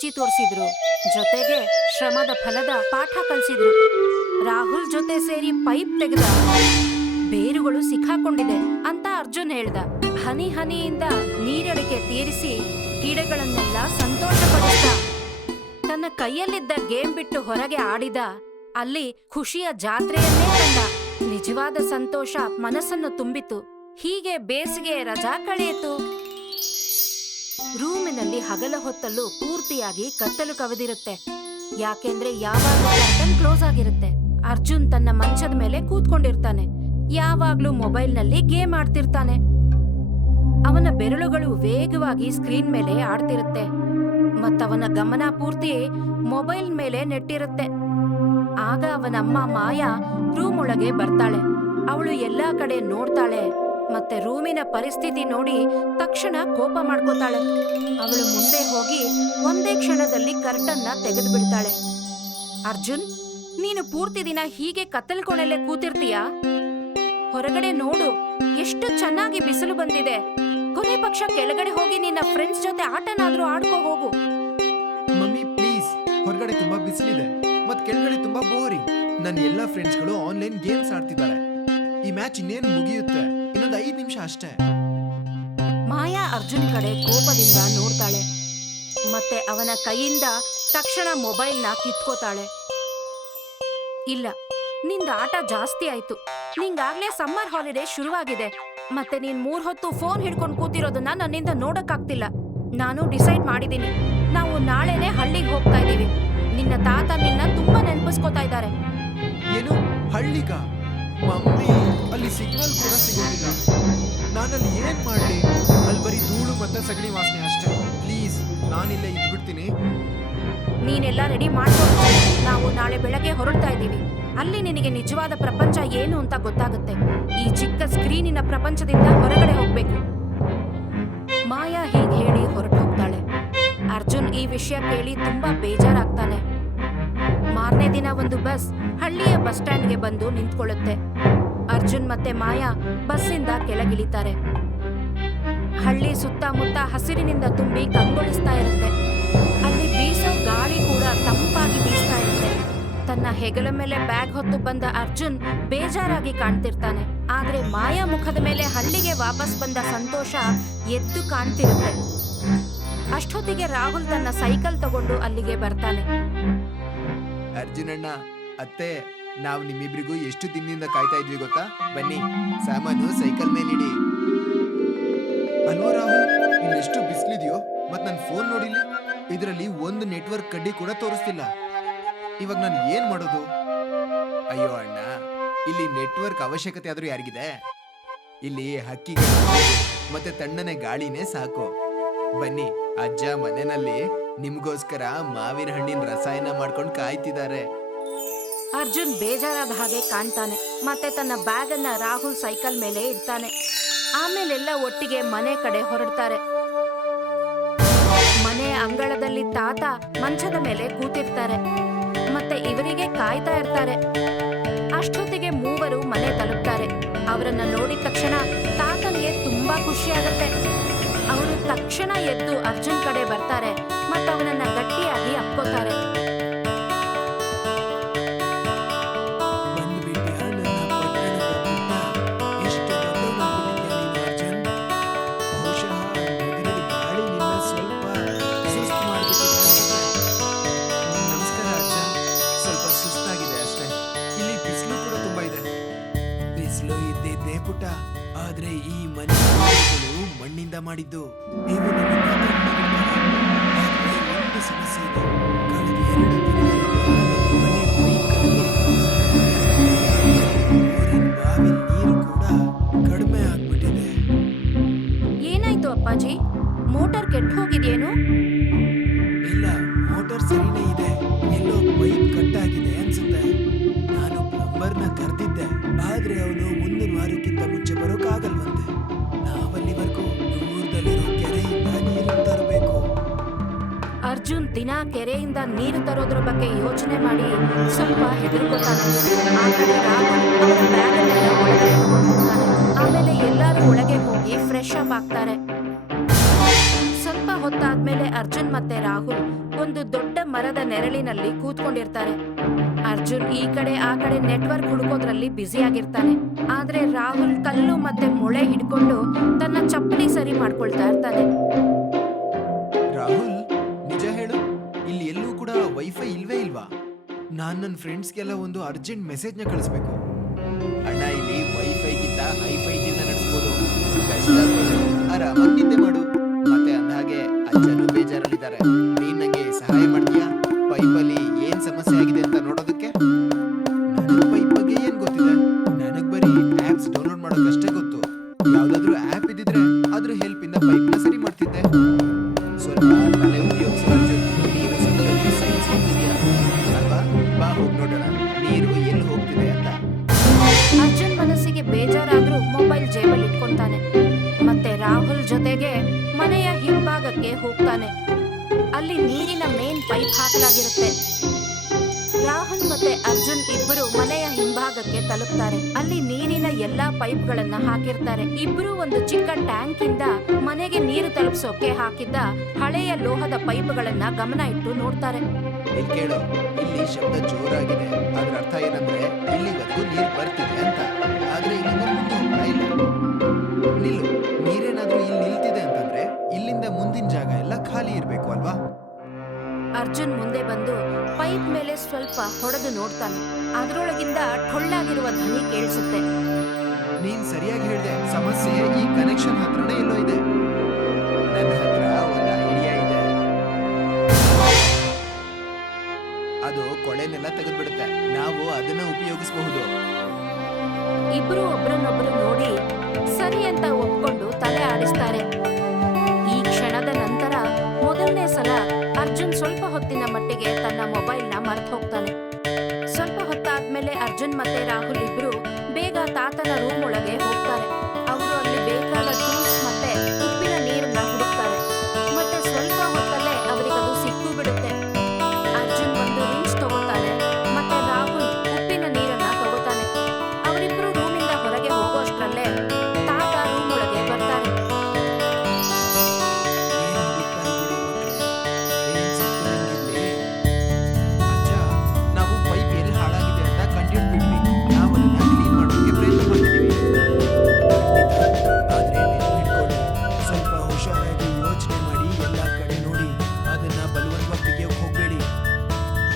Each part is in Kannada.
ರುಚಿ ತೋರಿಸಿದ್ರು. ಜೊತೆಗೆ ಶ್ರಮದ ಫಲದ ಪಾಠ ಕಲಿಸಿದ್ರು. ರಾಹುಲ್ ಜೊತೆ ಸೇರಿ ಪೈಪ್ ತೆಗೆದ. ಬೇರುಗಳು ಸಿಕ್ಕಾಕೊಂಡಿದೆ ಅಂತ ಅರ್ಜುನ್ ಹೇಳ್ದ. ಹನಿ ಹನಿಯಿಂದ ನೀರಡಿಕೆ ತೀರಿಸಿ ಗಿಡಗಳನ್ನೆಲ್ಲ ಸಂತೋಷಪಡಿಸಿದ. ತನ್ನ ಕೈಯಲ್ಲಿದ್ದ ಗೇಮ್ ಬಿಟ್ಟು ಹೊರಗೆ ಆಡಿದ. ಅಲ್ಲಿ ಖುಷಿಯ ಜಾತ್ರೆಯನ್ನೇ ಕಂಡ. ನಿಜವಾದ ಸಂತೋಷ ಮನಸ್ಸನ್ನು ತುಂಬಿತು. ಹೀಗೆ ಬೇಸಿಗೆ ರಜಾ ಕಳೆಯಿತು. ರೂಮಿನಲ್ಲಿ ಹಗಲ ಹೊತ್ತಲ್ಲೂ ಪೂರ್ತಿಯಾಗಿ ಕತ್ತಲು ಕವಿದಿರುತ್ತೆ. ಯಾಕೆಂದ್ರೆ ಯಾವಾಗ್ಲೂ ಕರ್ಟನ್ ಕ್ಲೋಸ್ ಆಗಿರುತ್ತೆ. ಅರ್ಜುನ್ ತನ್ನ ಮಂಚದ ಮೇಲೆ ಕೂತ್ಕೊಂಡಿರ್ತಾನೆ. ಯಾವಾಗ್ಲೂ ಮೊಬೈಲ್ನಲ್ಲಿ ಗೇಮ್ ಆಡ್ತಿರ್ತಾನೆ. ಅವನ ಬೆರಳುಗಳು ವೇಗವಾಗಿ ಸ್ಕ್ರೀನ್ ಮೇಲೆ ಆಡ್ತಿರುತ್ತೆ. ಮತ್ತವನ ಗಮನ ಪೂರ್ತಿ ಮೊಬೈಲ್ ಮೇಲೆ ನೆಟ್ಟಿರುತ್ತೆ. ಆಗ ಅವನಮ್ಮ ಮಾಯಾ ರೂಮ್ ಒಳಗೆ ಬರ್ತಾಳೆ. ಅವಳು ಎಲ್ಲಾ ಕಡೆ ನೋಡ್ತಾಳೆ. ಮತ್ತೆ ರೂಮಿನ ಪರಿಸ್ಥಿತಿ ನೋಡಿ ತಕ್ಷಣ ಕೋಪ ಮಾಡ್ಕೋತಾಳೆ. ಅವಳು ಮುಂದೆ ಹೋಗಿ ಒಂದೇ ಕ್ಷಣದಲ್ಲಿ ಕರ್ಟನ್ನ ತೆಗೆದು ಬಿಡ್ತಾಳೆ. ಅರ್ಜುನ್, ನೀನು ಪೂರ್ತಿ ದಿನ ಹೀಗೆ ಕತ್ತಲ ಕೋಣೆಲೆ ಕೂತಿರ್ತೀಯಾ? ಹೊರಗಡೆ ನೋಡು, ಎಷ್ಟು ಚೆನ್ನಾಗಿ ಬಿಸಿಲು ಬಂದಿದೆ. ಕೊನೆ ಪಕ್ಷ ಕೆಳಗಡೆ ಹೋಗಿ ನಿನ್ನ ಫ್ರೆಂಡ್ಸ್ ಜೊತೆ ಆಟನಾದ್ರೂ ಆಡ್ಕೋ ಹೋಗು. ಮಮ್ಮಿ ಪ್ಲೀಸ್, ಹೊರಗಡೆ ತುಂಬಾ ಬಿಸಿಲಿದೆ ಮತ್ ಕೆಳಗಡೆ ತುಂಬಾ ಬೋರಿಂಗ್. ನನ್ನ ಎಲ್ಲಾ ಫ್ರೆಂಡ್ಸ್ಗಳು ಆನ್ಲೈನ್ ಗೇಮ್ಸ್ ಆಡ್ತಿದ್ದಾರೆ. ಈ ಮ್ಯಾಚ್ ಇನ್ನೇನು ಮುಗಿಯುತ್ತೆ, ಇನ್ನೊಂದು 5 ನಿಮಿಷ ಅಷ್ಟೇ. ಮಾಯಾ ಅರ್ಜುನ್ ಕಡೆ ಕೋಪದಿಂದ ನೋಡ್ತಾಳೆ. ಮತ್ತೆ ಅವನ ಕೈಯಿಂದ ತಕ್ಷಣ ಮೊಬೈಲ್ನ ಕಿತ್ಕೋತಾಳೆ. ಇಲ್ಲ, ನಿಂದ ಆಟ ಜಾಸ್ತಿ ಆಯ್ತು. ನಿಂಗಾಗ್ಲೇ ಸಮ್ಮರ್ ಹಾಲಿಡೇ ಶುರುವಾಗಿದೆ. ಮತ್ತೆ ನೀನ್ 3 ಹೊತ್ತು ಫೋನ್ ಹಿಡ್ಕೊಂಡು ಕೂತಿರೋದನ್ನ ನನ್ನಿಂದ ನೋಡಕ್ಕಾಗ್ತಿಲ್ಲ. ನಾನು ಡಿಸೈಡ್ ಮಾಡಿದೀನಿ. ನಾವು ನಾಳೆನೆ ಹಳ್ಳಿಗೆ ಹೋಗ್ತಾ ಇದೀವಿ. ನಿನ್ನ ತಾತ ನಿನ್ನ ತುಂಬಾ ನೆನಪಿಸ್ಕೋತಾ ಇದ್ದಾರೆ. ಏನು ಹಳ್ಳಿಗ? ಮಮ್ಮಿ, ಅಲ್ಲಿ ಸಿಗ್ನಲ್ ಕೂಡ ಸಿಗೋದಿಲ್ಲ. ನಾನಲ್ಲಿ ಏನ್ ಮಾಡ್ಲಿ? ಅಲ್ಲಿ ಬರೀ ಧೂಳು ಮತ್ತೆ ಸಗಣಿ ವಾಸನೆ ಅಷ್ಟೇ. ಪ್ಲೀಸ್, ನಾನಿಲ್ಲೇ ಇದ್ಬಿಡ್ತೀನಿ. ನೀನೆಲ್ಲ ರೆಡಿ ಮಾಡ್ಕೊಂಡು ನಾವು ನಾಳೆ ಬೆಳಗ್ಗೆ ಹೊರಡ್ತಾ ಇದ್ದೀವಿ. ಅಲ್ಲಿ ನಿನಗೆ ನಿಜವಾದ ಪ್ರಪಂಚ ಏನು ಅಂತ ಗೊತ್ತಾಗುತ್ತೆ. ಈ ಚಿಕ್ಕ ಸ್ಕ್ರೀನಿನ ಪ್ರಪಂಚದಿಂದ ಹೊರಗಡೆ ಹೋಗ್ಬೇಕು. ಮಾಯಾ ಹೀಗೆ ಹೇಳಿ ಹೊರಟು ಹೋಗ್ತಾಳೆ. ಅರ್ಜುನ್ ಈ ವಿಷಯ ಕೇಳಿ ತುಂಬಾ ಬೇಜಾರಾಗ್ತಾನೆ. ಮಾರನೇ ದಿನ ಒಂದು ಬಸ್ ಹಳ್ಳಿಯ ಬಸ್ ಸ್ಟ್ಯಾಂಡ್ಗೆ ಬಂದು ನಿಂತ್ಕೊಳ್ಳುತ್ತೆ. ಅರ್ಜುನ್ ಮತ್ತೆ ಮಾಯಾ ಬಸ್ಸಿಂದ ಕೆಳಗಿಳಿತಾರೆ. ಹಳ್ಳಿ ಸುತ್ತಮುತ್ತ ಹಸಿರಿನಿಂದ ತುಂಬಿ ಕಂಗೊಳಿಸ್ತಾ ಇರುತ್ತೆ. ಅಲ್ಲಿ ಬೀಸೋ ಗಾಳಿ ಕೂಡ ತಂಪಾಗಿ ಬೀಸ್ತಾ ಇರುತ್ತೆ. ತನ್ನ ಹೆಗಲ ಮೇಲೆ ಬ್ಯಾಗ್ ಹೊತ್ತು ಬಂದ ಅರ್ಜುನ್ ಬೇಜಾರಾಗಿ ಕಾಣ್ತಿರ್ತಾನೆ. ಆದ್ರೆ ಮಾಯಾ ಮುಖದ ಮೇಲೆ ಹಳ್ಳಿಗೆ ವಾಪಸ್ ಬಂದ ಸಂತೋಷ ಎದ್ದು ಕಾಣ್ತಿರುತ್ತೆ. ಅಷ್ಟೊತ್ತಿಗೆ ರಾಹುಲ್ ತನ್ನ ಸೈಕಲ್ ತಗೊಂಡು ಅಲ್ಲಿಗೆ ಬರ್ತಾನೆ. ಅರ್ಜುನ್ ಅಣ್ಣ, ಅತ್ತೆ, ನಾವು ನಿಮ್ಮಿಬ್ರಿಗೂ ಎಷ್ಟು ದಿನದಿಂದ ಕಾಯ್ತಾ ಇದ್ವಿ ಗೊತ್ತಾ? ಬನ್ನಿ, ಸಾಮಾನು ಸೈಕಲ್ ಮೇಲಿಡಿ. ಅಲ್ವಾ ರಾಹುಲ್, ಇನ್ನೆಷ್ಟು ಬಿಸಿಲಿದೆಯೋ. ಮತ್ ನನ್ ಫೋನ್ ನೋಡಿಲಿ, ಇದರಲ್ಲಿ ಒಂದು ನೆಟ್ವರ್ಕ್ ಕಡ್ಡಿ ಕೂಡ ತೋರಿಸ್ತಿಲ್ಲ. ಇವಾಗ ನಾನು ಏನ್ ಮಾಡೋದು? ಅಯ್ಯೋ ಅಣ್ಣ, ಇಲ್ಲಿ ನೆಟ್ವರ್ಕ್ ಅವಶ್ಯಕತೆ ಆದ್ರೂ ಯಾರಿಗಿದೆ? ಇಲ್ಲಿ ಹಕ್ಕಿಗಳು ಮತ್ತೆ ತಣ್ಣನೆ ಗಾಳಿನೇ ಸಾಕು. ಬನ್ನಿ, ಅಜ್ಜ ಮನೆಯಲ್ಲಿ ನಿಮ್ಗೋಸ್ಕರ ಮಾವಿನ ಹಣ್ಣಿನ ರಸಾಯನ ಮಾಡ್ಕೊಂಡು ಕಾಯ್ತಿದ್ದಾರೆ. ಅರ್ಜುನ್ ಬೇಜಾರಾದ ಹಾಗೆ ಕಾಣ್ತಾನೆ. ಮತ್ತೆ ತನ್ನ ಬ್ಯಾಗ್ ಅನ್ನ ರಾಹುಲ್ ಸೈಕಲ್ ಮೇಲೆ ಇಡ್ತಾನೆ. ಆಮೇಲೆಲ್ಲ ಒಟ್ಟಿಗೆ ಮನೆ ಕಡೆ ಹೊರಡ್ತಾರೆ. ಮನೆ ಅಂಗಳದಲ್ಲಿ ತಾತ ಮಂಚದ ಮೇಲೆ ಕೂತಿರ್ತಾರೆ. ಮತ್ತೆ ಇವರಿಗೆ ಕಾಯ್ತಾ ಇರ್ತಾರೆ. ಅಷ್ಟೊತ್ತಿಗೆ ಮೂವರು ಮನೆ ತಲುಪ್ತಾರೆ. ಅವರನ್ನ ನೋಡಿದ ತಕ್ಷಣ ತಾತನಿಗೆ ತುಂಬಾ ಖುಷಿ ಆಗತ್ತೆ. ಅವರು ತಕ್ಷಣ ಎದ್ದು ಅರ್ಜುನ್ ಕಡೆ ಬರ್ತಾರೆ ಮತ್ತು ಅವನನ್ನ ಗಟ್ಟಿಯಾಗಿ ಅಪ್ಕೋತಾರೆ. ಪುಟ್ಟ, ಆದ್ರೆ ಈ ಮನೆ ಮಣ್ಣಿಂದ ಮಾಡಿದ್ದು. ನೀವು ಒಂದು ಸಮಸ್ಯೆ ಇದೆ. ಕಳೆದ 2 ಬಾವಿ ನೀರು ಕೂಡ ಕಡಿಮೆ ಆಗ್ಬಿಟ್ಟಿದೆ. ಏನಾಯ್ತು ಅಪ್ಪಾಜಿ? ಮೋಟಾರ್ ಕೆಟ್ಟು ಹೋಗಿದೇನು? ಇಲ್ಲ, ಮೋಟಾರ್ ಸರಿನೇ ಇದೆ. ಎಲ್ಲೋ ಪೈಪ್ ಕಟ್ಟಾಗಿದೆ ಅನ್ಸುತ್ತೆ. ನಾನು ಪ್ಲಂಬರ್ನ ಕರೆದಿದ್ದೆ, ಆದ್ರೆ ಅವನು ಮುಂದಿನ ವಾರಕ್ಕಿಂತ ಮುಂಚೆ ಬರೋಕ್ಕಾಗಲ್ವಂತೆ. ನಾವಲ್ಲಿವರೆಗೂ ದೂರದಲ್ಲಿರೋ ಕೆರೆಯಿಂದ ನೀರು ತರಬೇಕು. ಅರ್ಜುನ್ ದಿನ ಕೆರೆಯಿಂದ ನೀರು ತರೋದ್ರ ಬಗ್ಗೆ ಯೋಚನೆ ಮಾಡಿ ಸ್ವಲ್ಪ ಹೆದರ್ಕೊತಾನೆ. ಆ ಕಡೆ ರಾಹುಲ್ ಅವರ ಬ್ಯಾಗ್ ಅನ್ನೆಲ್ಲ ಒಳಗಡೆ ತಗೊಂಡು ಹೋಗ್ತಾನೆ. ಆಮೇಲೆ ಎಲ್ಲರೂ ಒಳಗೆ ಹೋಗಿ ಫ್ರೆಶ್ ಅಪ್ ಆಗ್ತಾರೆ. ಸ್ವಲ್ಪ ಹೊತ್ತಾದ್ಮೇಲೆ ಅರ್ಜುನ್ ಮತ್ತೆ ರಾಹುಲ್ ಒಂದು ದೊಡ್ಡ ಮರದ ನೆರಳಿನಲ್ಲಿ ಕೂತ್ಕೊಂಡಿರ್ತಾರೆ. ಅರ್ಜುನ್ ಈ ಕಡೆ ಆ ಕಡೆ ನೆಟ್ವರ್ಕ್ ಹುಡುಕೋದ್ರಲ್ಲಿ ಬ್ಯುಸಿ ಆಗಿರ್ತಾನೆ. ಆದ್ರೆ ರಾಹುಲ್ ಕಲ್ಲು ಮತ್ತೆ ಮೊಳೆ ಹಿಡ್ಕೊಂಡು ತನ್ನ ಚಪ್ಪಲಿ ಸರಿ ಮಾಡ್ಕೊಳ್ತಾ ಇರ್ತಾನೆ. ರಾಹುಲ್, ನಿಜ ಹೇಳು, ಇಲ್ಲಿ ಎಲ್ಲೂ ಕೂಡ ವೈಫೈ ಇಲ್ವೇ ಇಲ್ವಾ? ನಾನ್ ನನ್ನ ಫ್ರೆಂಡ್ಸ್ಗೆಲ್ಲ ಒಂದು ಅರ್ಜೆಂಟ್ ಮೆಸೇಜ್ನ ಕಳಿಸ್ಬೇಕು. ಅಣ್ಣ, ಇಲ್ಲಿ ವೈಫೈಗಿಂತ ಹೈಫೈ ಜೀವನ ನಡೆಸ್ಬೋದು. ಕಷ್ಟ ಆಗ್ಬೋದು, ಆರಾಮಾಗಿ ನಿದ್ದೆ ಮಾಡು. ಮತ್ತೆ ಅಂದಹಾಗೆ ಅಜ್ಜನೂ ಬೇಜಾರಲ್ಲಿದ್ದಾರೆ. ನೀನ್ ನಂಗೆ ಸಹಾಯ ಮಾಡ್ತೀಯಾ? ಪೈಪಲ್ಲಿ ಏನ್ ಸಮಸ್ಯೆ ಆಗಿದೆ ಅಂತ ನೋಡೋದಕ್ಕೆ? ನನಗ್ ಪೈಪ್ ಬಗ್ಗೆ ಏನ್ ಗೊತ್ತಿದೆ? ನನಗ್ ಬರೀ ಆಪ್ಸ್ ಡೌನ್ಲೋಡ್ ಮಾಡೋದಷ್ಟೇ ಗೊತ್ತು. ಯಾವ್ದಾದ್ರು ಆಪ್ ಇದ್ದಿದ್ರೆ ಅದ್ರ ಹೆಲ್ಪ್ ಇಂದ ಪೈಪ್ನ ಸರಿ ಮಾಡ್ತಿದ್ದೆ. ಸ್ವಲ್ಪ ತಲೆ ಉಪಯೋಗಿಸು ಅರ್ಜುನ್. ನೀರು ಸುತ್ತಲೂ ಸೈನ್ಸ್ ಹೋಗ್ತಿದ್ಯಾ ಅಲ್ವಾ? ಬಾ ಹೋಗ್ ನೋಡೋಣ ನೀರು ಎಲ್ಲಿ ಹೋಗ್ತಿದೆ ಅಂತ. ಅರ್ಜುನ್ ಮನಸ್ಸಿಗೆ ಬೇಜಾರಾದ್ರೂ ಮೊಬೈಲ್ ಜೇಬಲ್ಲಿ ಇಟ್ಕೊಂತಾನೆ. ಮತ್ತೆ ರಾಹುಲ್ ಜೊತೆಗೆ ಮನೆಯ ಹಿಂಭಾಗಕ್ಕೆ ಹೋಗ್ತಾನೆ. ಅಲ್ಲಿ ನೀರಿನ ಮೇನ್ ಪೈಪ್ ಹಾಕಲಾಗಿರುತ್ತೆ. ರಾಹುಲ್ ಮತ್ತೆ ಅರ್ಜುನ್ ಇಬ್ಬರು ಮನೆಯ ಹಿಂಭಾಗಕ್ಕೆ ತಲುಪ್ತಾರೆ. ಅಲ್ಲಿ ನೀರಿನ ಎಲ್ಲಾ ಪೈಪ್ಗಳನ್ನ ಹಾಕಿರ್ತಾರೆ. ಇಬ್ರು ಒಂದು ಚಿಕ್ಕ ಟ್ಯಾಂಕ್ ಇಂದ ಮನೆಗೆ ನೀರು ತಲುಪಿಸೋಕೆ ಹಾಕಿದ್ದ ಹಳೆಯ ಲೋಹದ ಪೈಪ್ಗಳನ್ನ ಗಮನ ಇಟ್ಟು ನೋಡ್ತಾರೆ. ಇಲ್ಲಿ ಕೇಳು, ಇಲ್ಲಿ ಶಬ್ದ ಜೋರಾಗಿದೆ. ಅದ್ರ ಅರ್ಥ ಏನಂದ್ರೆ ಇಲ್ಲಿವರೆಗೂ ನೀರು ಬರ್ತಿದೆ ಅಂತ. ಆದ್ರೆ ಇಲ್ಲಿಂದ ಮುಂದೆ ಹೋಗ್ತಾ ಇಲ್ಲ. ನಿಲ್ಲು, ನೀರೇನಾದ್ರೂ ಇಲ್ಲಿ ನಿಲ್ತಿದೆ ಅಂತಂದ್ರೆ ಇಲ್ಲಿಂದ ಮುಂದಿನ ಜಾಗ ಎಲ್ಲ ಖಾಲಿ ಇರ್ಬೇಕು ಅಲ್ವಾ? ಅರ್ಜುನ್ ಮುಂದೆ ಬಂದು ಪೈಪ್ ಮೇಲೆ ಸ್ವಲ್ಪ ಹೊಡೆದು ನೋಡ್ತಾನೆ. ಅದರೊಳಗಿಂದ ಠೊಳ್ಳಾಗಿರುವ ಧ್ವನಿ ಕೇಳಿಸುತ್ತೆ. ನೀನ್ ಸರಿಯಾಗಿ ಹೇಳಿದೆ, ಸಮಸ್ಯೆ ಈ ಕನೆಕ್ಷನ್ ಹತ್ರನೇ ಎಲ್ಲೋ ಇದೆ. ನನ್ನ ಹತ್ರ ಒಂದು ಐಡಿಯಾ ಇದೆ. ಅದು ಕೊಳೆನೆಲ್ಲ ತೆಗೆದ್ಬಿಡುತ್ತೆ. ನಾವು ಅದನ್ನ ಉಪಯೋಗಿಸಬಹುದು. ಇಬ್ರು ಒಬ್ರನ್ನೊಬ್ರು ನೋಡಿ ಸರಿ ಅಂತ ಒಪ್ಕೊಂಡು ತಲೆ ಆಡಿಸ್ತಾರೆ. ಈ ಕ್ಷಣದ ನಂತರ ಮೊದಲನೇ ಸಲ ಅರ್ಜುನ್ ಸ್ವಲ್ಪ ಹೊತ್ತಿನ ಮಟ್ಟಿಗೆ ತನ್ನ ಮೊಬೈಲ್ನ ಮರೆತು ಹೋಗ್ತಾನೆ. ಸ್ವಲ್ಪ ಹೊತ್ತಾದ್ಮೇಲೆ ಅರ್ಜುನ್ ಮತ್ತೆ ರಾಹುಲ್ ಇಬ್ರು ಬೇಗ ತಾತನ ರೂಮ್ ಒಳಗೆ ಹೋಗ್ತಾರೆ. ಅವರು ಅಲ್ಲಿ ಬೇಕಾದ ಟೂಲ್ಸ್ ಮತ್ತೆ ಉಪ್ಪಿನ ನೀರನ್ನ ಹುಡುಕ್ತಾರೆ. ಮತ್ತೆ ಸ್ವಲ್ಪ ಹೊತ್ತಲ್ಲೇ ಅವರಿಗದು ಸಿಕ್ಕು ಬಿಡುತ್ತೆ. ಅರ್ಜುನ್ ಒಂದು ರಿನ್ಸ್ ತಗೋತಾನೆ ಮತ್ತೆ ರಾಹುಲ್ ಉಪ್ಪಿನ ನೀರನ್ನ ತಗೋತಾನೆ. ಅವರಿಬ್ರು ರೂಮಿಂದ ಹೊರಗೆ ಹೋಗೋಷ್ಟರಲ್ಲೇ ತಾತ ರೂಮ್ ಒಳಗೆ ಬರ್ತಾರೆ. ಏನ್ ಹುಡುಕ್ತಾ ಇದ್ದೀರಿ ಮಕ್ಕಳೇ? ಏನ್ ಸಿಕ್ತು ನಿಮ್ಗಿಲ್ಲಿ? ಅಜ್ಜ, ನಾವು ಪೈಪ್ ಎಲ್ಲಿ ಹಾಳಾಗಿದೆ ಅಂತ ಕಂಡುಹಿಡ್ಬಿಟ್ವಿ. ನಾವು ಅದನ್ನ ಕ್ಲೀನ್ ಮಾಡೋದಕ್ಕೆ ಪ್ರಯತ್ನ ಮಾಡ್ತಿದೀವಿ. ಆದ್ರೆ ನೆನ್ಪಿಟ್ಕೊಳ್ಳಿ, ಸ್ವಲ್ಪ ಹುಷಾರಾಗಿ ಯೋಚನೆ ಮಾಡಿ, ಎಲ್ಲಾ ಕಡೆ ನೋಡಿ. ಅದನ್ನ ಬಲವಂತವಾಗಿ ತೆಗಿಯೋಕ್ ಹೋಗ್ಬೇಡಿ.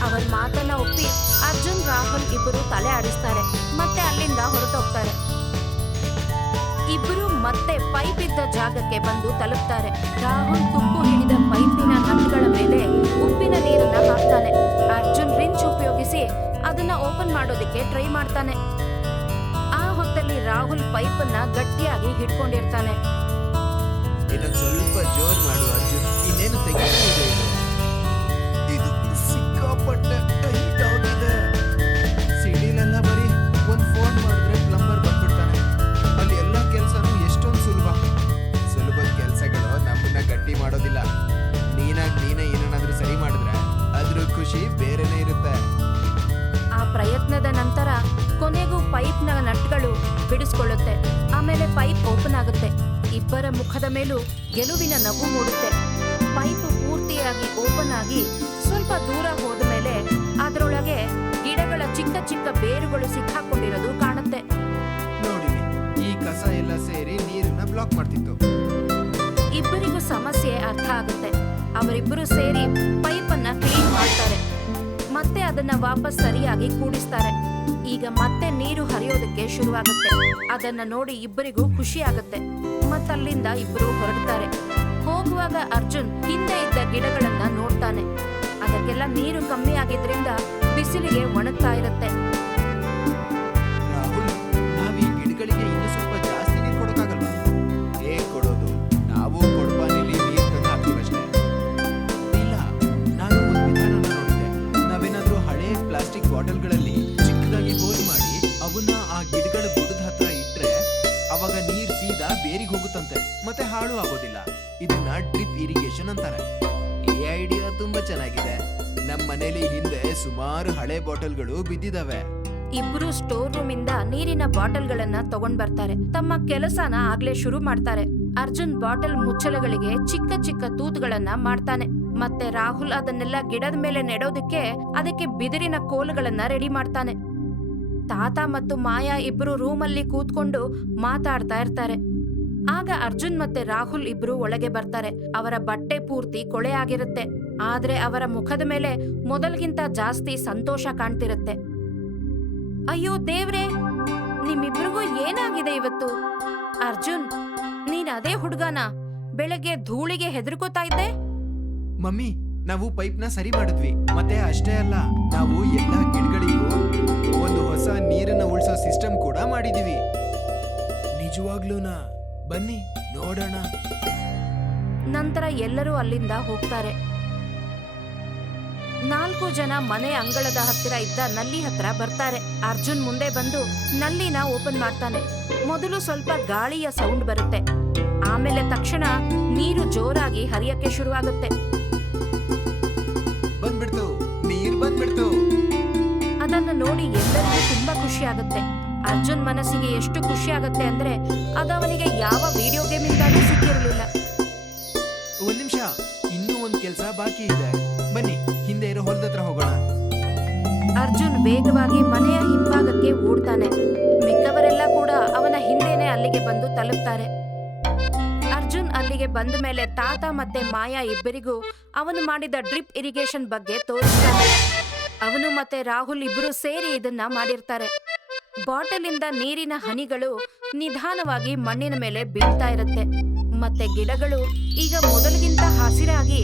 ಅವರ ಮಾತನ್ನ ಒಪ್ಪಿ ಅರ್ಜುನ್ ರಾಹುಲ್ ಇಬ್ಬರು ತಲೆ ಆಡಿಸ್ತಾರೆ ಮತ್ತೆ ಅಲ್ಲಿಂದ ಹೊರಟೋಗ್ತಾರೆ. ಇಬ್ಬರು ಮತ್ತೆ ಪೈಪ್ ಇದ್ದ ಜಾಗಕ್ಕೆ ಬಂದು ತಲುಪ್ತಾರೆ. ರಾಹುಲ್ ತುಕ್ಕು ಹಿಡಿದ ಪೈಪಿನ ನಟ್ಗಳ ಮೇಲೆ ಉಪ್ಪಿನ ನೀರನ್ನ ಹಾಕ್ತಾನೆ. ಅರ್ಜುನ್ ರಿನ್ಚ್ ಉಪಯೋಗಿಸಿ ಅದನ್ನ ಓಪನ್ ಮಾಡೋದಕ್ಕೆ ಟ್ರೈ ಮಾಡ್ತಾನೆ. ಆ ಹೊತ್ತಲ್ಲಿ ರಾಹುಲ್ ಪೈಪನ್ನ ಗಟ್ಟಿಯಾಗಿ ಹಿಡ್ಕೊಂಡಿರ್ತಾನೆ. ಇನ್ನೊಂದ್ ಸ್ವಲ್ಪ ಜೋರ್ ಮಾಡು ಅರ್ಜುನ್. ಇನ್ನೇನು ತೆಗೆಯುವುದು ಇದು ಸಿಕ್ಕಾಪಟ್ಟೆ ಟೈಟ್ ಆಗಿದೆ. ಸಿಟಿಲೆಲ್ಲ ಬರೀ ಒಂದ್ ಫೋನ್ ಮಾಡಿದ್ರೆ ಪ್ಲಂಬರ್ ಬಂದ್ಬಿಡ್ತಾನೆ. ಅಲ್ಲಿ ಎಲ್ಲಾ ಕೆಲ್ಸನೂ ಎಷ್ಟೊಂದು ಸುಲಭದ ಕೆಲ್ಸಗಳು ನಮ್ಮನ್ನ ಗಟ್ಟಿ ಮಾಡೋದಿಲ್ಲ. ನೀನೇ ಏನನ್ನಾದ್ರೂ ಸರಿ ಮಾಡಿದ್ರೆ ಅದ್ರ ಖುಷಿ ಬೇರೆನೇ ಇರುತ್ತೆ. ಆ ಪ್ರಯತ್ನದ ನಂತರ ಕೊನೆಗೂ ಪೈಪ್ನ ನಟ್ಗಳು ಬಿಡಿಸ್ಕೊಳ್ಳುತ್ತೆ. ಆಮೇಲೆ ಪೈಪ್ ಓಪನ್ ಆಗುತ್ತೆ. ಇಬ್ಬರ ಮುಖದ ಮೇಲೂ ಗೆಲುವಿನ ನಗು ಮೂಡುತ್ತೆ. ಪೈಪ್ ಪೂರ್ತಿಯಾಗಿ ಓಪನ್ ಆಗಿ ಸ್ವಲ್ಪ ದೂರ ಹೋದ ಮೇಲೆ ಅದರೊಳಗೆ ಗಿಡಗಳ ಚಿಕ್ಕ ಚಿಕ್ಕ ಬೇರುಗಳು ಸಿಕ್ಕಾಕೊಂಡಿರೋದು ಕಾಣುತ್ತೆ. ನೋಡಿ, ಈ ಕಸ ಎಲ್ಲ ಸೇರಿ ನೀರನ್ನ ಬ್ಲಾಕ್ ಮಾಡ್ತಿತ್ತು. ಇಬ್ಬರಿಗೂ ಸಮಸ್ಯೆ ಅರ್ಥ ಆಗುತ್ತೆ. ಅವರಿಬ್ಬರು ಸೇರಿ ಪೈಪನ್ನ ಕ್ಲೀನ್ ಮಾಡ್ತಾರೆ. ಮತ್ತೆ ಅದನ್ನ ವಾಪಸ್ ಸರಿಯಾಗಿ ಕೂಡಿಸ್ತಾರೆ. ಈಗ ಮತ್ತೆ ನೀರು ಹರಿಯೋದಕ್ಕೆ ಶುರುವಾಗುತ್ತೆ. ಅದನ್ನ ನೋಡಿ ಇಬ್ಬರಿಗೂ ಖುಷಿ ಆಗುತ್ತೆ. ಮತ್ತಲ್ಲಿಂದ ಇಬ್ಬರು ಹೊರಡ್ತಾರೆ. ಹೋಗುವಾಗ ಅರ್ಜುನ್ ಹಿಂದೆ ಇದ್ದ ಗಿಡಗಳನ್ನ ನೋಡ್ತಾನೆ. ಅದಕ್ಕೆಲ್ಲ ನೀರು ಕಮ್ಮಿ ಆಗಿದ್ರಿಂದ ಬಿಸಿಲಿಗೆ ಒಣಗ್ತಾ ಇರುತ್ತೆ. ರಾಹುಲ್, ನಾವ್ ಈ ಗಿಡಗಳಿಗೆ ಇನ್ನೂ ಸ್ವಲ್ಪ ಜಾಸ್ತಿ ನೀರು ಕೊಡೋಕ್ಕಾಗಲ್ವಾ? ಹೇಗ್ ಕೊಡೋದು? ನಾವು ಕೊಡಪಾನಿಲಿ ನೀರು ತಂದು ಹಾಕ್ತೀವಷ್ಟೇ. ಇಲ್ಲ, ನಾನು ಒಂದು ವಿಧಾನನ ನೋಡಿದೆ. ನಾವೇನಾದ್ರೂ ಹಳೆ ಪ್ಲಾಸ್ಟಿಕ್ ಬಾಟಲ್ಗಳಲ್ಲಿ ಚಿಕ್ಕದಾಗಿ ಹೋಲ್ ಮಾಡಿ ಅವನ್ನ ಆ ಗಿಡಗಳ ಬುಡದ ಹತ್ರ ಇಟ್ರೆ ಅವಾಗ ನೀರ್ ಸೀದಾ ಬೇರಿಗೆ ಹೋಗುತ್ತಂತೆ, ಮತ್ತೆ ಹಾಳು ಆಗೋದಿಲ್ಲ. ಇದನ್ನ ಡ್ರಿಪ್ ಇರಿಗೇಷನ್ ಅಂತಾರೆ. ಈ ಐಡಿಯಾ ತುಂಬಾ ಚೆನ್ನಾಗಿದೆ. ನಮ್ ಮನೇಲಿ ಹಿಂದೆ ಸುಮಾರು ಹಳೆ ಬಾಟಲ್ಗಳು ಬಿದ್ದಿದಾವೆ. ಇಬ್ರು ಸ್ಟೋರ್ ರೂಮ್ ಇಂದ ನೀರಿನ ಬಾಟಲ್ಗಳನ್ನ ತಗೊಂಡ್ ಬರ್ತಾರೆ. ತಮ್ಮ ಕೆಲಸನ ಆಗ್ಲೇ ಶುರು ಮಾಡ್ತಾರೆ. ಅರ್ಜುನ್ ಬಾಟಲ್ ಮುಚ್ಚಳಗಳಿಗೆ ಚಿಕ್ಕ ಚಿಕ್ಕ ತೂತುಗಳನ್ನ ಮಾಡ್ತಾನೆ. ಮತ್ತೆ ರಾಹುಲ್ ಅದನ್ನೆಲ್ಲ ಗಿಡದ ಮೇಲೆ ನೆಡೋದಕ್ಕೆ ಅದಕ್ಕೆ ಬಿದಿರಿನ ಕೋಲುಗಳನ್ನ ರೆಡಿ ಮಾಡ್ತಾನೆ. ತಾತ ಮತ್ತು ಮಾಯಾ ಇಬ್ರು ರೂಮಲ್ಲಿ ಕೂತ್ಕೊಂಡು ಮಾತಾಡ್ತಾ ಇರ್ತಾರೆ. ಆಗ ಅರ್ಜುನ್ ಮತ್ತೆ ರಾಹುಲ್ ಇಬ್ರು ಒಳಗೆ ಬರ್ತಾರೆ. ಅವರ ಬಟ್ಟೆ ಪೂರ್ತಿ ಕೊಳೆ ಆಗಿರುತ್ತೆ, ಆದ್ರೆ ಅವರ ಮುಖದ ಮೇಲೆ ಮೊದಲ್ಗಿಂತ ಜಾಸ್ತಿ ಸಂತೋಷ ಕಾಣ್ತಿರುತ್ತೆ. ಅಯ್ಯೋ ದೇವ್ರೆ, ನಿಮ್ಮಿಬ್ರಿಗೂ ಏನಾಗಿದೆ ಇವತ್ತು? ಅರ್ಜುನ್, ನೀನ್ ಅದೇ ಹುಡ್ಗನ ಬೆಳಗ್ಗೆ ಧೂಳಿಗೆ ಹೆದರ್ಕೋತಾ ಇದ್ದೆ? ಮಮ್ಮಿ, ನಾವು ಪೈಪ್ನ ಸರಿ ಮಾಡಿದ್ವಿ. ಮತ್ತೆ ಅಷ್ಟೇ ಅಲ್ಲ, ನಾವು ಎಲ್ಲಾ ಗಿಡಗಳಿಗೂ ಒಂದು ಹೊಸ ನೀರನ್ನ ಉಳಿಸೋ ಸಿಸ್ಟಮ್ ಕೂಡ ಮಾಡಿದೀವಿ. ನಿಜವಾಗ್ಲೂನಾ? ಬನ್ನಿ ನೋಡೋಣ. ನಂತರ ಎಲ್ಲರೂ ಅಲ್ಲಿಂದ ಹೋಗ್ತಾರೆ. 4 ಜನ ಮನೆ ಅಂಗಳದ ಹತ್ತಿರ ಇದ್ದ ನಲ್ಲಿ ಹತ್ರ ಬರ್ತಾರೆ. ಅರ್ಜುನ್ ಮುಂದೆ ಬಂದು ನಲ್ಲಿನ ಓಪನ್ ಮಾಡ್ತಾನೆ. ಮೊದಲು ಸ್ವಲ್ಪ ಗಾಳಿಯ ಸೌಂಡ್ ಬರುತ್ತೆ, ಆಮೇಲೆ ತಕ್ಷಣ ನೀರು ಜೋರಾಗಿ ಹರಿಯಕ್ಕೆ ಶುರುವಾಗುತ್ತೆ. ಬಂದ್ಬಿಡ್ತು, ನೀರ್ ಬಂದ್ಬಿಡ್ತು. ಅದನ್ನು ನೋಡಿ ಎಲ್ಲರಿಗೂ ತುಂಬಾ ಖುಷಿ ಆಗುತ್ತೆ. ಅರ್ಜುನ್ ಮನಸ್ಸಿಗೆ ಎಷ್ಟು ಖುಷಿ ಆಗುತ್ತೆ ಅಂದ್ರೆ ಅದವನಿಗೆ ಯಾವ ವಿಡಿಯೋ ಗೇಮಿಂದಾಗೂ ಸಿಕ್ಕಿರಲಿಲ್ಲ. ಒಂದ್ ನಿಮಿಷ, ಇನ್ನೂ ಒಂದ್ ಕೆಲ್ಸ ಬಾಕಿ ಇದೆ. ಬನ್ನಿ, ಹಿಂದೆ ಇರೋ ಹೊಲದ ಹತ್ರ ಹೋಗೋಣ. ಅರ್ಜುನ್ ವೇಗವಾಗಿ ಮನೆಯ ಹಿಂಭಾಗಕ್ಕೆ ಓಡ್ತಾನೆ. ಮಿಕ್ಕವರೆಲ್ಲ ಕೂಡ ಅವನ ಹಿಂದೆನೆ ಅಲ್ಲಿಗೆ ಬಂದು ತಲುಪ್ತಾರೆ. ಅರ್ಜುನ್ ಅಲ್ಲಿಗೆ ಬಂದ ಮೇಲೆ ತಾತ ಮತ್ತೆ ಮಾಯಾ ಇಬ್ಬರಿಗೂ ಅವನು ಮಾಡಿದ ಡ್ರಿಪ್ ಇರಿಗೇಷನ್ ಬಗ್ಗೆ ತೋರಿಸ್ತಾನೆ. ಅವನು ಮತ್ತೆ ರಾಹುಲ್ ಇಬ್ರು ಸೇರಿ ಇದನ್ನ ಮಾಡಿರ್ತಾರೆ. ಬಾಟಲಿಂದ ನೀರಿನ ಹನಿಗಳು ನಿಧಾನವಾಗಿ ಮಣ್ಣಿನ ಮೇಲೆ ಬೀಳ್ತಾ ಇರುತ್ತೆ. ಮತ್ತೆ ಗಿಡಗಳು ಈಗ ಮೊದಲಿಗಿಂತ ಹಸಿರಾಗಿ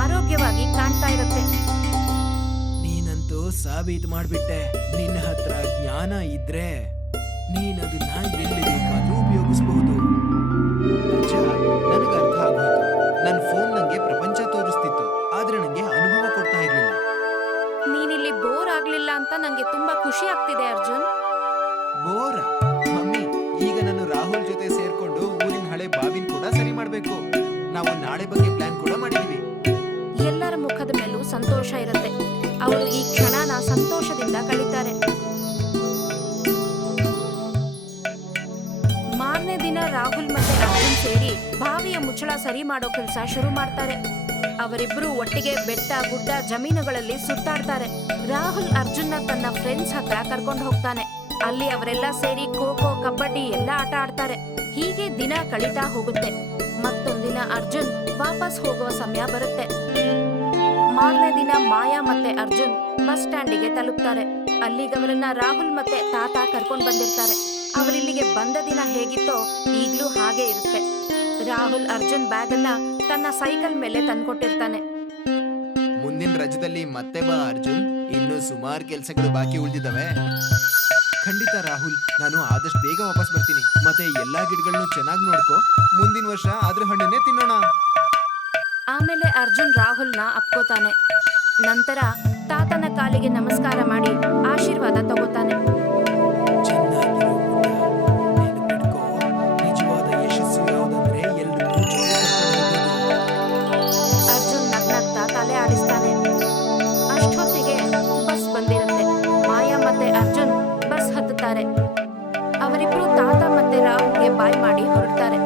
ಆರೋಗ್ಯವಾಗಿ ಕಾಣ್ತಾ ಇರುತ್ತೆ. ನೀನಂತೂ ಸಾಬೀತು ಮಾಡ್ಬಿಟ್ಟೆ. ನಿನ್ನ ಹತ್ರ ಜ್ಞಾನ ಇದ್ರೆ ನೀನದನ್ನ ಎಲ್ಲಿ ಬೇಕಾದ್ರೂ ಉಪಯೋಗಿಸಬಹುದು. ನನಗೆ ಅರ್ಥ ಆಗೋಯ್ತು. ನನ್ನ ಫೋನ್ ನಂಗೆ ಪ್ರಪಂಚ ತೋರಿಸ್ತಿತ್ತು, ಆದ್ರೆ ನಂಗೆ ಅನುಭವ ಕೊಡ್ತಾ ಇರ್ಲಿಲ್ಲ. ನೀನಿಲ್ಲಿ ಬೋರ್ ಆಗ್ಲಿಲ್ಲ ಅಂತ ನಂಗೆ ತುಂಬಾ ಖುಷಿ ಆಗ್ತಿದೆ ಅರ್ಜುನ್. ಬೋರ? ಮಮ್ಮಿ, ಈಗ ನಾನು ರಾಹುಲ್ ಜೊತೆ ಸೇರ್ಕೊಂಡು ಊರಿನ ಹಳೆ ಬಾವಿನ ಕೂಡ ಸರಿ ಮಾಡ್ಬೇಕು. ನಾವು ನಾಳೆ ಬಗ್ಗೆ ಪ್ಲಾನ್ ಕೂಡ ಮಾಡಿದೀವಿ. ಎಲ್ಲರ ಮುಖದ ಮೇಲೂ ಸಂತೋಷ ಇರುತ್ತೆ. ಅವರು ಈ ಕ್ಷಣನ ಸಂತೋಷದಿಂದ ಕಳೀತಾರೆ. ಮಾರನೇ ದಿನ ರಾಹುಲ್ ಮತ್ತೆ ಅರ್ಜುನ್ ಸೇರಿ ಬಾವಿಯ ಮುಚ್ಚಳ ಸರಿ ಮಾಡೋ ಕೆಲಸ ಶುರು ಮಾಡ್ತಾರೆ. ಅವರಿಬ್ರು ಒಟ್ಟಿಗೆ ಬೆಟ್ಟ ಗುಡ್ಡ ಜಮೀನುಗಳಲ್ಲಿ ಸುತ್ತಾಡ್ತಾರೆ. ರಾಹುಲ್ ಅರ್ಜುನ್ನ ತನ್ನ ಫ್ರೆಂಡ್ಸ್ ಹತ್ರ ಕರ್ಕೊಂಡು ಹೋಗ್ತಾನೆ. ಅಲ್ಲಿ ಅವರೆಲ್ಲ ಸೇರಿ ಖೋ ಖೋ, ಕಬಡ್ಡಿ ಎಲ್ಲ ಆಟ ಆಡ್ತಾರೆ. ಹೀಗೆ ದಿನ ಕಳೀತಾ ಹೋಗುತ್ತೆ. ಮತ್ತೊಂದಿನ ಅರ್ಜುನ್ ವಾಪಸ್ ಹೋಗುವ ಸಮಯ ಬರುತ್ತೆ. ಮಾರನೇ ದಿನ ಮಾಯಾ ಮತ್ತೆ ಅರ್ಜುನ್ ಬಸ್ ಸ್ಟ್ಯಾಂಡಿಗೆ ತಲುಪ್ತಾರೆ. ಅಲ್ಲಿಗವರನ್ನ ರಾಹುಲ್ ಮತ್ತೆ ತಾತ ಕರ್ಕೊಂಡ್ ಬಂದಿರ್ತಾರೆ. ಅವರಿಲ್ಲಿಗೆ ಬಂದ ದಿನ ಹೇಗಿತ್ತೋ ಈಗ್ಲೂ ಹಾಗೆ ಇರುತ್ತೆ. ರಾಹುಲ್ ಅರ್ಜುನ್ ಬ್ಯಾಗ್ ಅನ್ನ ತನ್ನ ಸೈಕಲ್ ಮೇಲೆ ತಂದ್ಕೊಟ್ಟಿರ್ತಾನೆ. ಮುಂದಿನ ರಜದಲ್ಲಿ ಮತ್ತೆ ಬಾ ಅರ್ಜುನ್, ಇನ್ನು ಸುಮಾರು ಕೆಲಸಗಳು ಬಾಕಿ ಉಳಿದಿದ್ದಾವೆ. ಖಂಡಿತ ರಾಹುಲ್, ನಾನು ಆದಷ್ಟು ಬೇಗ ವಾಪಸ್ ಬರ್ತೀನಿ. ಮತ್ತೆ ಎಲ್ಲಾ ಗಿಡಗಳನ್ನು ಚೆನ್ನಾಗಿ ನೋಡ್ಕೋ. ಮುಂದಿನ ವರ್ಷ ಅದ್ರ ಹಣ್ಣನ್ನೇ ತಿನ್ನೋಣ. ಆಮೇಲೆ ಅರ್ಜುನ್ ರಾಹುಲ್ನ ಅಪ್ಕೋತಾನೆ. ನಂತರ ತಾತನ ಕಾಲಿಗೆ ನಮಸ್ಕಾರ ಮಾಡಿ ಆಶೀರ್ವಾದ ತಗೋತಾನೆ. ಚೆನ್ನಾಗಿರೋ ಪುಟ್ಟ, ನೆನಪಿಟ್ಕೋ, ನಿಜವಾದ ಯಶಸ್ಸು ಯಾವುದಂದ್ರೆ ಎಲ್ರಿಗೂ ಜೊತೆ ಕರ್ಕೊಂಡು ಹೋಗೋದು. ಅರ್ಜುನ್ ನಗ್ನಗ್ತಾ ತಲೆ ಆಡಿಸ್ತಾನೆ. ಅಷ್ಟೊತ್ತಿಗೆ ಬಸ್ ಬಂದಿರುತ್ತೆ. ಮಾಯಾ ಮತ್ತೆ ಅರ್ಜುನ್ ಬಸ್ ಹತ್ತುತ್ತಾರೆ. ಅವರಿಬ್ರು ತಾತ ಮತ್ತೆ ರಾಹುಲ್ಗೆ ಬಾಯ್ ಮಾಡಿ ಹೊರಡ್ತಾರೆ.